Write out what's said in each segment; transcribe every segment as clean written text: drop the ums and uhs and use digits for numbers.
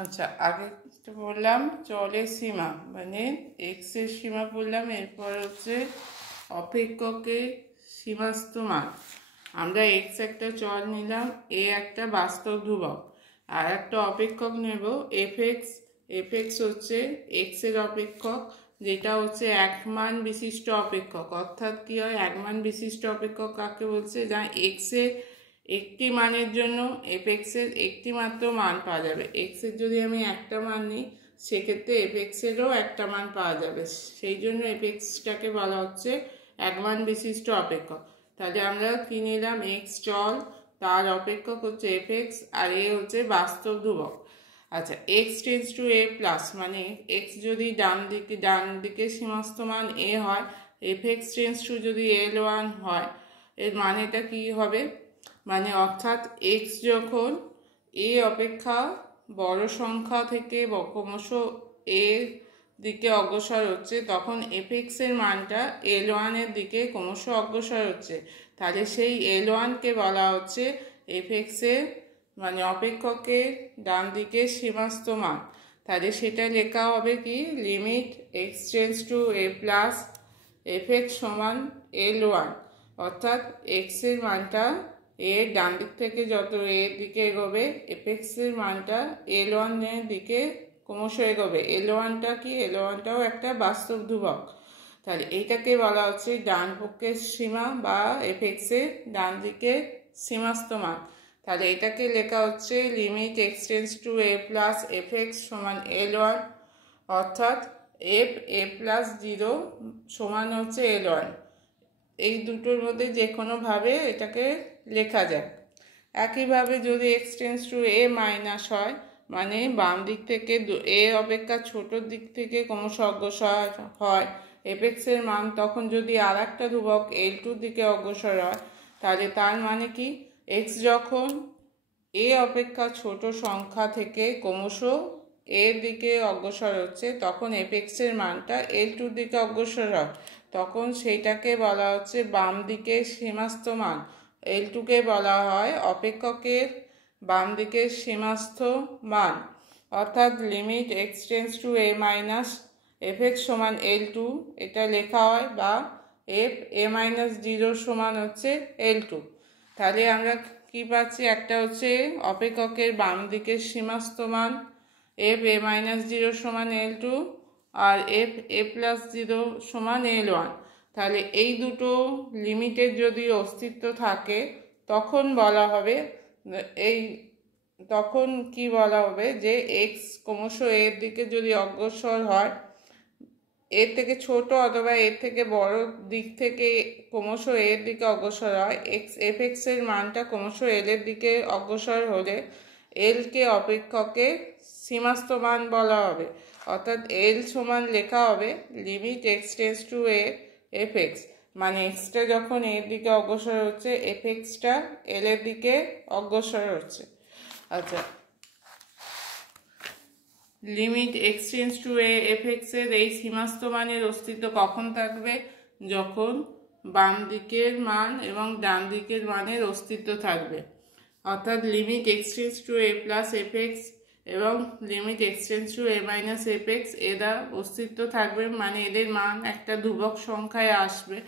আচ্ছা, আগে বললাম চলের সীমা মানে এক্স এর সীমা বললাম, এরপর হচ্ছে অপেক্ষকের সীমাস্থ মান। আমরা এক্স একটা চল নিলাম, এ একটা বাস্তব ধ্রুবক, আর একটা অপেক্ষক নেব এফ এক্স। এফ এক্স হচ্ছে এক্স এর অপেক্ষক, যেটা হচ্ছে এক মান বিশিষ্ট অপেক্ষক। অর্থাৎ কি হয়, এক মান বিশিষ্ট অপেক্ষক কাকে বলছে, যা এক্স এর একটি মানের জন্য এফ এক্স এর একটি মাত্র মান পাওয়া যাবে। এক্স এর যদি আমি একটা মান নিই, সেক্ষেত্রে এফ এক্স এরও একটা মান পাওয়া যাবে। সেই জন্য এফ এক্সটাকে বলা হচ্ছে এক মান বিশিষ্ট অপেক্ষক। তাহলে আমরা কি নিলাম, এক্স চল, তার অপেক্ষক হচ্ছে এফ এক্স, আর এ হচ্ছে বাস্তব ধ্রুবক। আচ্ছা, x tends to a plus, মানে এক্স যদি ডান দিকে সীমাস্থ মান এ হয়, এফ এক্স টেন্স টু যদি L1 হয়, এর মানেটা কি হবে, মানে অর্থাৎ এক্স যখন এ অপেক্ষা বড় সংখ্যা থেকে ক্রমশ এর দিকে অগ্রসর হচ্ছে, তখন এফ এক্স এর মানটা L1 এর দিকে ক্রমশ অগ্রসর হচ্ছে। তাহলে সেই L1কে বলা হচ্ছে এফ এক্স এর মানে অপেক্ষকের ডান দিকে সীমাস্থ মান। তাহলে সেটা লেখা হবে কি, limit x tends to a plus f x সমান L1, অর্থাৎ এক্স এর মানটা এর ডান দিক থেকে যত এর দিকে এগোবে, এফ এক্স এর মানটা L1 এর দিকে ক্রমশ এগোবে। L1টা কি, L1টাও একটা বাস্তব ধ্রুবক। তাহলে এইটাকে বলা হচ্ছে ডান পক্ষের সীমা বা এফ এক্স এর ডান দিকে সীমাস্থ মান। তাহলে এটাকে লেখা হচ্ছে limit x tends to a plus f x সমান L1, অর্থাৎ এফ এ প্লাস 0 সমান হচ্ছে L1। এই দুটোর মধ্যে যে কোনোভাবে এটাকে লেখা যায়। একইভাবে যদি x tends to a minus হয়, মানে বাম দিক থেকে এ অপেক্ষা ছোটোর দিক থেকে ক্রমশ অগ্রসর হয় এফ এক্সের মান, তখন যদি আর একটা ধ্রুবক L2 দিকে অগ্রসর হয়, তাহলে তার মানে কি, এক্স যখন এ অপেক্ষা ছোট সংখ্যা থেকে ক্রমশ এর দিকে অগ্রসর হচ্ছে, তখন এফ এক্সের মানটা L2 দিকে অগ্রসর হয়, তখন সেইটাকে বলা হচ্ছে বাম দিকের সীমাস্থ মান। L2কে বলা হয় অপেক্ষকের বাম দিকের সীমাস্থ মান। অর্থাৎ limit x tends to a minus f x সমান L2 এটা লেখা হয়, বা এফ এ মাইনাস 0 সমান হচ্ছে L2। তাহলে আমরা কি পাচ্ছি, একটা হচ্ছে অপেক্ষকের বাম দিকের সীমাস্থ মান এফ এ মাইনাস 0 সমান L2, আর এফ এ প্লাস 0 সমান L1। তাহলে এই দুটো লিমিটের যদি অস্তিত্ব থাকে, তখন বলা হবে এই তখন কি বলা হবে, যে এক্স ক্রমশ এর দিকে যদি অগ্রসর হয়, এর থেকে ছোট অথবা এর থেকে বড় দিক থেকে ক্রমশ এর দিকে অগ্রসর হয়, এফ এক্স এর মানটা ক্রমশ এল এর দিকে অগ্রসর হলে এলকে অপেক্ষকের সীমাস্থ মান বলা হবে। অর্থাৎ এল সমান লেখা হবে limit x tends to A F x, মানে এক্সটা যখন এর দিকে অগ্রসর হচ্ছে, এফ এক্সটা এল এর দিকে অগ্রসর হচ্ছে। আচ্ছা, limit x tends to A F x এর এই সীমাস্থ মানের অস্তিত্ব কখন থাকবে, যখন বাম দিকের মান এবং ডান দিকের মানের অস্তিত্ব থাকবে। অর্থাৎ limit x tends to a plus f x এবং limit x tends to a minus f x এরা অস্তিত্ব থাকবে, মানে এদের মান একটা ধ্রুবক সংখ্যায় আসবে,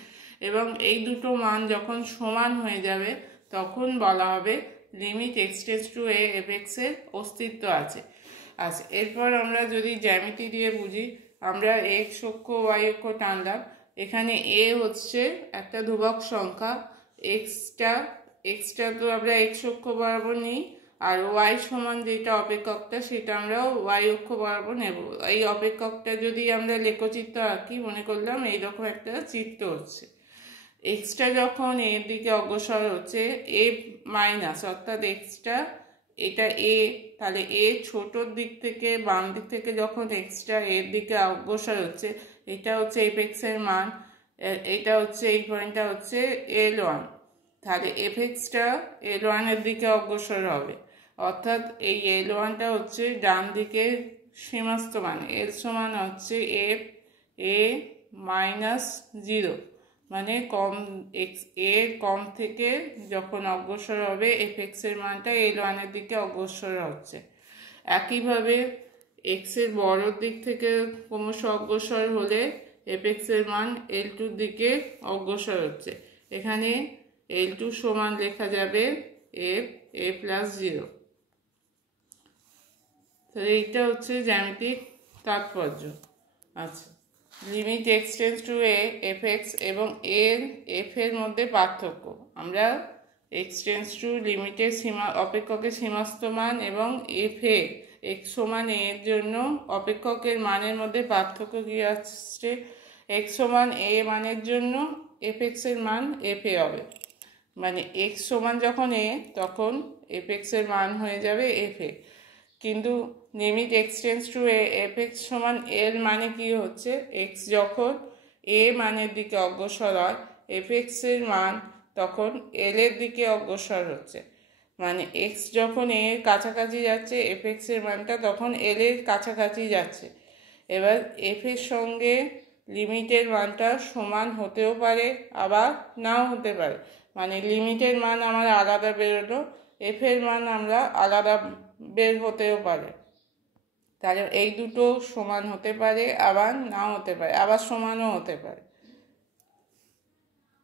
এবং এই দুটো মান যখন সমান হয়ে যাবে, তখন বলা হবে limit x tends to A F x এর অস্তিত্ব আছে। আচ্ছা, এরপর আমরা যদি জ্যামিতি দিয়ে বুঝি, আমরা এক্স অক্ষ ওয়াই অক্ষ টানলাম। এখানে এ হচ্ছে একটা ধ্রুবক সংখ্যা, এক্সটা তো আমরা এক্স অক্ষ বরাবর নিই, আর ওয়াই সমান যেটা অপেক্ষকটা সেটা আমরা ওয়াই অক্ষ বরাবর নেব। এই অপেক্ষকটা যদি আমরা লেখচিত্র আঁকি, মনে করলাম এইরকম একটা চিত্র হচ্ছে, এক্সটা যখন এর দিকে অগ্রসর হচ্ছে এ মাইনাস, অর্থাৎ এক্সটা এটা এ, তাহলে এ ছোটোর দিক থেকে বাম দিক থেকে যখন এক্সটা এর দিকে অগ্রসর হচ্ছে, এটা হচ্ছে এফ এক্স এর মান, এটা হচ্ছে এই পয়েন্টটা হচ্ছে L1। তাহলে এফ এক্সটা L1 এর দিকে অগ্রসর হবে, অর্থাৎ এই L1টা হচ্ছে ডান দিকে সীমাস্থ মান। এর সমান হচ্ছে এফ এ মাইনাস 0, মানে কম এক্স এর কম থেকে যখন অগ্রসর হবে এফ এক্স এর মানটা L1 এর দিকে অগ্রসর হচ্ছে। একইভাবে এক্সের বড় দিক থেকে ক্রমশ অগ্রসর হলে এফএক্সের মান L2 দিকে অগ্রসর হচ্ছে। এখানে L2 সমান লেখা যাবে a+0। তাহলে এইটা হচ্ছে জ্যামিতিক তাৎপর্য। আচ্ছা, limit x tends to A FX এবং এফ এর মধ্যে পার্থক্য। আমরা এক্স টেন্ডস টু লিমিটের অপেক্ষকের সীমাস্থ মান এবং এফ এ এক্স সমান এর জন্য অপেক্ষকের মানের মধ্যে পার্থক্য কি আসছে? এক্স সমান এ মানের জন্য এফএক্সের মান এফ এ হবে, মানে এক্স সমান যখন এ তখন এফএক্সের মান হয়ে যাবে এফ এ। কিন্তু limit x tends to A FX সমান এর মানে কি হচ্ছে? এক্স যখন এ মানের দিকে অগ্রসর হয় এফএক্সের মান তখন এল এর দিকে অগ্রসর হচ্ছে, মানে এক্স যখন এ এর কাছাকাছি যাচ্ছে এফএক্সের মানটা তখন এল এর কাছাকাছি যাচ্ছে। এবার এফ এর সঙ্গে লিমিটের মানটা সমান হতেও পারে আবার নাও হতে পারে, মানে লিমিটের মান আমার আলাদা বেরোলো, এফ এর মান আমরা আলাদা বের হতেও পারে। তাহলে এই দুটো সমান হতে পারে আবার নাও হতে পারে, আবার সমানও হতে পারে।